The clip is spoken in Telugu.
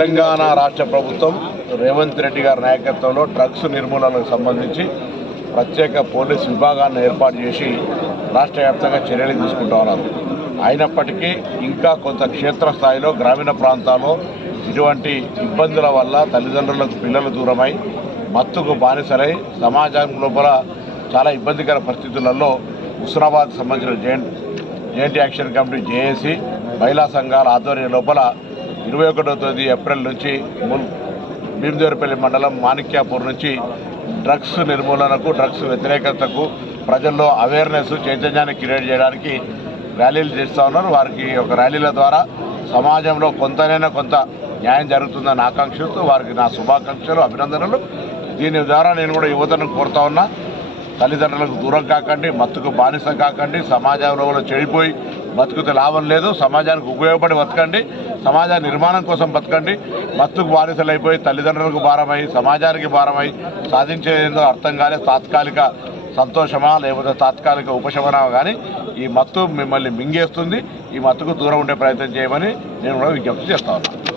తెలంగాణ రాష్ట్ర ప్రభుత్వం రేవంత్ రెడ్డి గారి నాయకత్వంలో డ్రగ్స్ నిర్మూలనకు సంబంధించి ప్రత్యేక పోలీస్ విభాగాన్ని ఏర్పాటు చేసి రాష్ట్ర వ్యాప్తంగా చర్యలు తీసుకుంటా ఉన్నారు. అయినప్పటికీ ఇంకా కొంత క్షేత్రస్థాయిలో గ్రామీణ ప్రాంతాల్లో ఇటువంటి ఇబ్బందుల వల్ల తల్లిదండ్రులకు పిల్లలు దూరమై మత్తుకు బానిసలై సమాజం లోపల చాలా ఇబ్బందికర పరిస్థితులలో హుస్నాబాద్ సంబంధించిన జేఎన్టీ యాక్షన్ కమిటీ జేఏసీ మహిళా సంఘాల ఆధ్వర్యం లోపల 21వ తేదీ ఏప్రిల్ నుంచి భీమదేవరపల్లి మండలం మాణిక్యాపూర్ నుంచి డ్రగ్స్ నిర్మూలనకు డ్రగ్స్ వ్యతిరేకతకు ప్రజల్లో అవేర్నెస్ చైతన్యాన్ని క్రియేట్ చేయడానికి ర్యాలీలు చేస్తూ ఉన్నారు. వారికి ఒక ర్యాలీల ద్వారా సమాజంలో కొంతైనా కొంత న్యాయం జరుగుతుందని ఆకాంక్షిస్తూ వారికి నా శుభాకాంక్షలు అభినందనలు. దీని ద్వారా నేను కూడా యువతను కోరుతా ఉన్నా, తల్లిదండ్రులకు దూరం కాకండి, మత్తుకు బానిస కాకండి, సమాజంలో కూడా చెడిపోయి బతుకుతే లాభం లేదు, సమాజానికి ఉపయోగపడి బతకండి, సమాజ నిర్మాణం కోసం బతకండి. మత్తుకు బానిసలు అయిపోయి తల్లిదండ్రులకు భారమై సమాజానికి భారమై సాధించేందుకు అర్థం కాలే తాత్కాలిక సంతోషమా లేకపోతే తాత్కాలిక ఉపశమనమా, కానీ ఈ మత్తు మిమ్మల్ని మింగేస్తుంది. ఈ మత్తుకు దూరం ఉండే ప్రయత్నం చేయమని నేను కూడా విజ్ఞప్తి చేస్తా ఉన్నాను.